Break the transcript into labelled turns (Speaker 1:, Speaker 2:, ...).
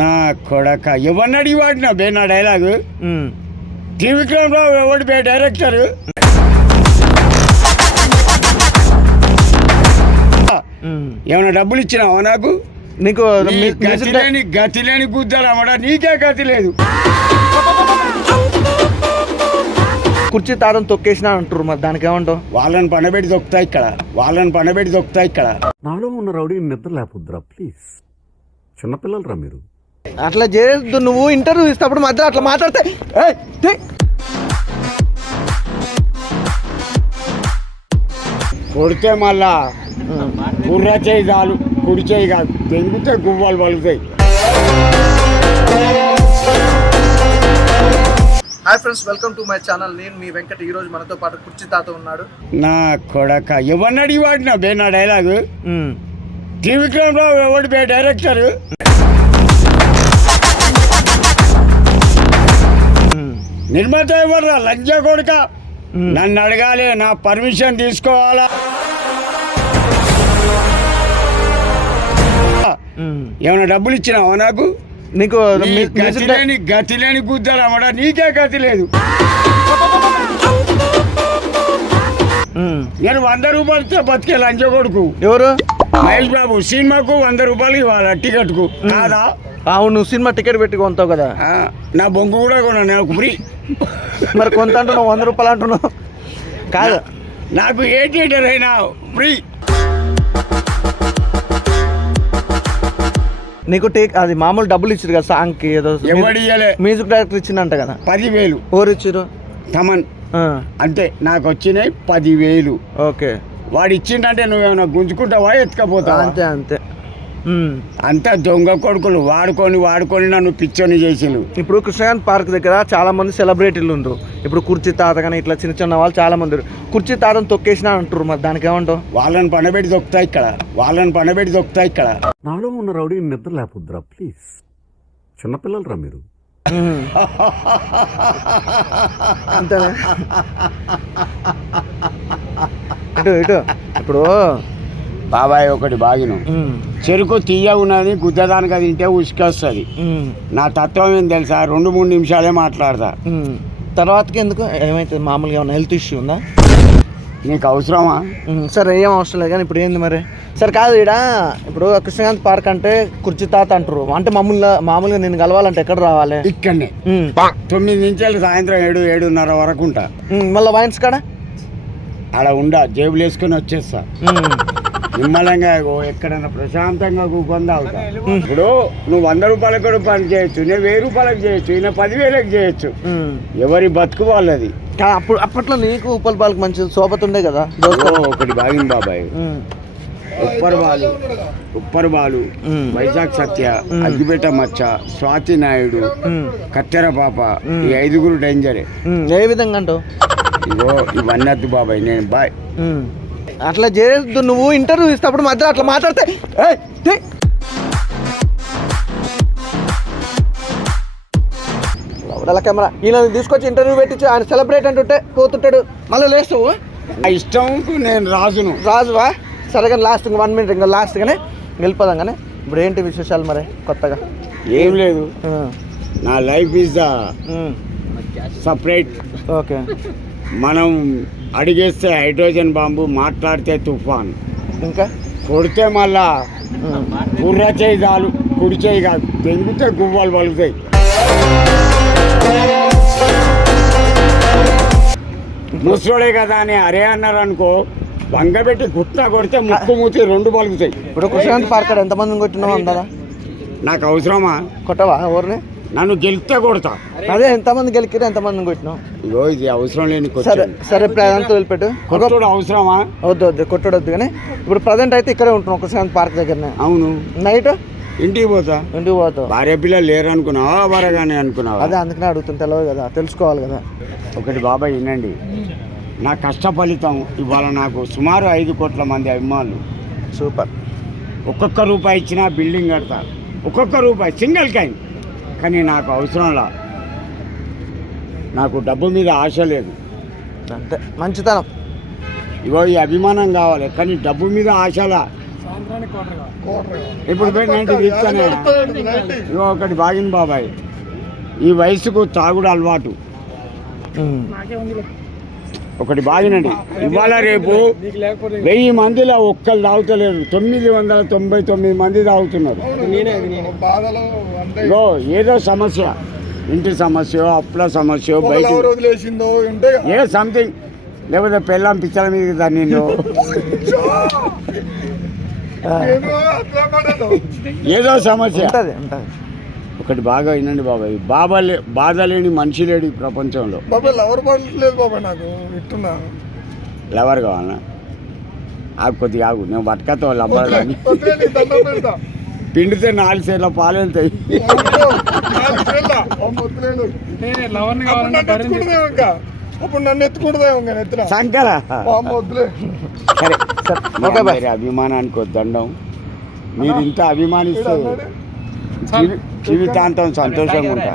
Speaker 1: నా కొడక. ఎవరిని అడిగి వాడినా బే నా డైలాగు. త్రివిక్రమరావు ఎవడు బే డైరెక్టర్. ఏమైనా డబ్బులు ఇచ్చినావా నాకు?
Speaker 2: నీకు
Speaker 1: గతి లేని గతి లేని నీకే గతి లేదు.
Speaker 2: కుర్చీ తారం తొక్కేసినా అంటారు మరి దానికి ఏమంటావు?
Speaker 1: వాళ్ళని పండబెట్టి దొక్కుతా ఇక్కడ. వాళ్ళని పండబెట్టి దొక్కుతా ఇక్కడ.
Speaker 3: నాలో ఉన్న రౌడీ నిద్ర లేపుద్రా ప్లీజ్ చిన్నపిల్లలరా మీరు?
Speaker 2: అట్లా చేయొద్దు నువ్వు ఇంటర్వ్యూ ఇస్తప్పుడు మధ్యలో అట్లా మాట్లాడితే!
Speaker 1: కొడితే మళ్ళా కుర్ర చేయి చాలు కుడి చేయి కాదు. తెగితే గువ్వలు పలుకుతాయి.
Speaker 2: Hi friends welcome to my channel నేను మీ వెంకట్. ఈ రోజు మనతో పాటు కుర్చీ తాత ఉన్నాడు.
Speaker 1: నా కొడక. ఎవరిని అడిగి వాడినా బే నా డైలాగు
Speaker 2: ఉమ్.
Speaker 1: త్రివిక్రమరావు ఎవడు బే డైరెక్టర్ నిర్మాత ఎవర్రా లంజ కొడుక. నన్ను అడగాలి నా పర్మిషన్ తీసుకోవాలా. ఏమైనా డబ్బులు ఇచ్చినావా నాకు?
Speaker 2: నీకు
Speaker 1: గతి లేని గతి లేని గుద్దాలు అమ్మడా నీకే గతి లేదు. నేను వంద రూపాయలతో బతికే లంచ కొడుకు.
Speaker 2: ఎవరు?
Speaker 1: మహేష్ బాబు సినిమాకు వంద రూపాయలు ఇవ్వాలి టికెట్కు? కాదా?
Speaker 2: అవును నువ్వు సినిమా టికెట్ పెట్టి కొంటావు కదా?
Speaker 1: నా బొంగు కూడా కొన్నా నాకు ఫ్రీ.
Speaker 2: మరి కొంత అంటున్నావు వంద రూపాయలు అంటున్నావు? కాదు.
Speaker 1: నాకు ఏ థియేటర్ అయినా ఫ్రీ.
Speaker 2: నీకు టేక్ అది మామూలు డబ్బులు ఇచ్చారు కదా సాంగ్కి ఏదో
Speaker 1: ఎవడు ఇయ్యలే?
Speaker 2: మ్యూజిక్ డైరెక్టర్ ఇచ్చిందంట కదా.
Speaker 1: పదివేలు.
Speaker 2: ఎవరు ఇచ్చారు?
Speaker 1: తమన్. అంతే నాకు వచ్చినాయి పదివేలు.
Speaker 2: ఓకే.
Speaker 1: వాడు ఇచ్చిండంటే నువ్వేమైనా గుంజుకుంటావా ఎత్తుకపోతావా?
Speaker 2: అంతే అంతే.
Speaker 1: అంతా దొంగ కొడుకులు వాడుకొని వాడుకొని నన్ను పిచ్చోని చేసిండు.
Speaker 2: ఇప్పుడు కృష్ణకాంత్ పార్క్ దగ్గర చాలా మంది సెలబ్రిటీలు ఉండరు. ఇప్పుడు కుర్చీ తాత కానీ ఇట్లా చిన్న చిన్న వాళ్ళు చాలా మంది. కుర్చీ తాతను తొక్కేసినా అంటారు మరి దానికి ఏమంటావు?
Speaker 1: వాళ్ళని పండబెట్టి దొక్కుతా ఇక్కడ. వాళ్ళని పండబెట్టి దొక్కుతా ఇక్కడ.
Speaker 3: నాలో ఉన్న రౌడీ నిద్ర లేపుద్రా ప్లీజ్. చిన్నపిల్లలరా మీరు.
Speaker 2: అంతేనా? ఇటు ఇటు. ఇప్పుడు
Speaker 1: బాబాయ్ ఒకటి బాగిను. చెరుకు తీయ ఉన్నది గుద్దదానికి అది తింటే ఉసుకొస్తుంది. నా తత్వం ఏం తెలుసా? రెండు మూడు నిమిషాలే మాట్లాడతా.
Speaker 2: తర్వాతకి ఎందుకు? ఏమైతుంది మామూలుగా ఏమైనా హెల్త్ ఇష్యూ ఉందా?
Speaker 1: నీకు అవసరమా?
Speaker 2: సరే ఏం అవసరం లేదు కానీ ఇప్పుడు ఏంది మరి? సరే కాదు ఈడ ఇప్పుడు కృష్ణకాంత్ పార్క్ అంటే కుర్చీ తాత అంటారు. అంటే మామూలుగా మామూలుగా నేను కలవాలంటే ఎక్కడ రావాలి?
Speaker 1: ఇక్కడనే. తొమ్మిది నుంచి సాయంత్రం ఏడు ఏడున్నర వరకు ఉంటా.
Speaker 2: మళ్ళీ వైన్స్ కాడ?
Speaker 1: ఆడ ఉండా జేబులు వేసుకొని వచ్చేస్తా నిమ్మలంగా ఓ ఎక్కడైనా ప్రశాంతంగా తాగుతా. ఇప్పుడు నువ్వు వంద రూపాయలకు కూడా పని చేయొచ్చు? నేను వెయ్యి రూపాయలకు చేయొచ్చు ఈయన పదివేలకు చేయొచ్చు. ఎవరి బతుకు వాళ్ళది.
Speaker 2: అప్పుడు అప్పట్లో నీకు ఉప్పల్ పాలకు మంచి సోపతి ఉండే కదా
Speaker 1: ఒకటి బాగింది బాబాయ్. ఉప్పర్ బాలు ఉప్పర్ బాలు. వైజాగ్ సత్య అగ్గిపేట మచ్చ స్వాతి నాయుడు కత్తెర పాప ఈ ఐదుగురు డేంజరే.
Speaker 2: ఏ విధంగా అంటావు?
Speaker 1: ఇగో ఇవన్నీ వద్దు బాబాయ్ నేను బాయ్.
Speaker 2: అట్లా చేయొద్దు. నువ్వు ఇంటర్వ్యూ ఇస్తప్పుడు మధ్యలో అట్లా మాట్లాడితే కెమెరా. ఈయన తీసుకొచ్చి ఇంటర్వ్యూ పెట్టించి. ఆయన సెలబ్రేట్ అంటుంటే పోతుంటాడు. మళ్ళీ లేస్తావు
Speaker 1: ఆ? ఇష్టంకు నేను రాజును.
Speaker 2: రాజువా? సరే కానీ లాస్ట్ ఇంకా వన్ మినిట్ ఇంకా లాస్ట్ కానీ వెళ్ళిపోదాం కానీ ఇప్పుడు ఏంటి విశేషాలు మరి కొత్తగా?
Speaker 1: ఏం లేదు. నా life is
Speaker 2: the
Speaker 1: separate
Speaker 2: okay.
Speaker 1: మనం అడిగేస్తే హైడ్రోజన్ బాంబు మాట్లాడితే తుఫాన్.
Speaker 2: ఇంకా?
Speaker 1: కొడితే మళ్ళా కుర్ర చేయి చాలు కుడి చేయి కాదు తెగితే గువ్వలు పలుకుతాయి. ముసలోడే కదా అని అరే అన్నారు అనుకో వంగబెట్టి గుట్ట కొడితే ముక్కు మూతి రెండు పలుకుతాయి.
Speaker 2: ఇప్పుడు కృష్ణాంత్ పార్క్ కాడ ఎంతమందిని కొట్టినావు అందరా
Speaker 1: నాకు అవసరమా?
Speaker 2: కొట్టవా ఎవరిని?
Speaker 1: నన్ను గెలిస్తే కొడతా.
Speaker 2: అదే ఎంతమంది గెలికిరు ఎంతమందిని కొట్టినావు?
Speaker 1: ఇగో ఇది అవసరం లేని
Speaker 2: సరే సరే అదంతా వదిలిపెట్టు.
Speaker 1: కొట్టుడు అవసరమా?
Speaker 2: వద్దు వద్దు కొట్టడొద్దు కానీ ఇప్పుడు ప్రజెంట్ అయితే ఇక్కడే ఉంటున్నావు కృష్ణాంత్ పార్క్ దగ్గరనే.
Speaker 1: అవును.
Speaker 2: నైట్
Speaker 1: ఇంటికి పోతా.
Speaker 2: ఇంటికి పోతావు.
Speaker 1: భార్య పిల్లలు లేరు అనుకున్నావా వరగానే అనుకున్నావా?
Speaker 2: అదే అందుకనే అడుగుతుంది తెలియదు కదా తెలుసుకోవాలి కదా.
Speaker 1: ఒకటి బాబాయ్ వినండి. నా కష్ట ఫలితం ఇవాళ నాకు సుమారు ఐదు కోట్ల మంది అభిమానులు.
Speaker 2: సూపర్.
Speaker 1: ఒక్కొక్క రూపాయి ఇచ్చినా బిల్డింగ్ కడతా. ఒక్కొక్క రూపాయి సింగిల్ కైన్ కానీ నాకు అవసరంలా నాకు డబ్బు మీద ఆశ లేదు.
Speaker 2: అంతే. మంచితనం.
Speaker 1: ఇగో ఈ అభిమానం కావాలి కానీ డబ్బు మీద ఆశలా ఇప్పుడు పోయి ఇగో ఒకటి బాగింది బాబాయ్. ఈ వయసుకు తాగుడు అలవాటు. ఒకటి బాగినండి. ఇవాళ రేపు వెయ్యి మందిలో ఒక్కరు తాగుతలేరు. తొమ్మిది వందల తొంభై తొమ్మిది మంది తాగుతున్నారు. ఏదో సమస్య. ఇంటి సమస్య అప్పుల సమస్య బయట ఏ సంథింగ్ లేకపోతే పెళ్ళం పిచ్చల మీద దాన్ని. ఏదో సమస్య.
Speaker 2: ఉంటది ఉంటది.
Speaker 1: ఒకటి బాగా వినండి బాబాయ్ బాబా లే బాధ లేని మనిషి లేడు ఈ ప్రపంచంలో.
Speaker 4: బాబాయ్ లవర్ పడలేదు బాబాయ్ నాకు. ఇట్టున్నా.
Speaker 1: లవర్ కావాలన్నా ఆగు కొద్దిగా ఆగు. నేను
Speaker 4: నీకు దండం పెడతా.
Speaker 1: నాలుగు సేర్ల పాలు వెళ్తాయి.
Speaker 4: అప్పుడు నన్ను ఎత్తున?
Speaker 1: శంకర. సరే
Speaker 2: ఓకే
Speaker 1: ఓకే
Speaker 2: బాయ్.
Speaker 1: అభిమానానికి వద్దండం మీరు ఇంత అభిమానిస్తే
Speaker 4: అన్నాడు.
Speaker 1: జీవి- జీవితాంతం సంతోషంగా ఉంటా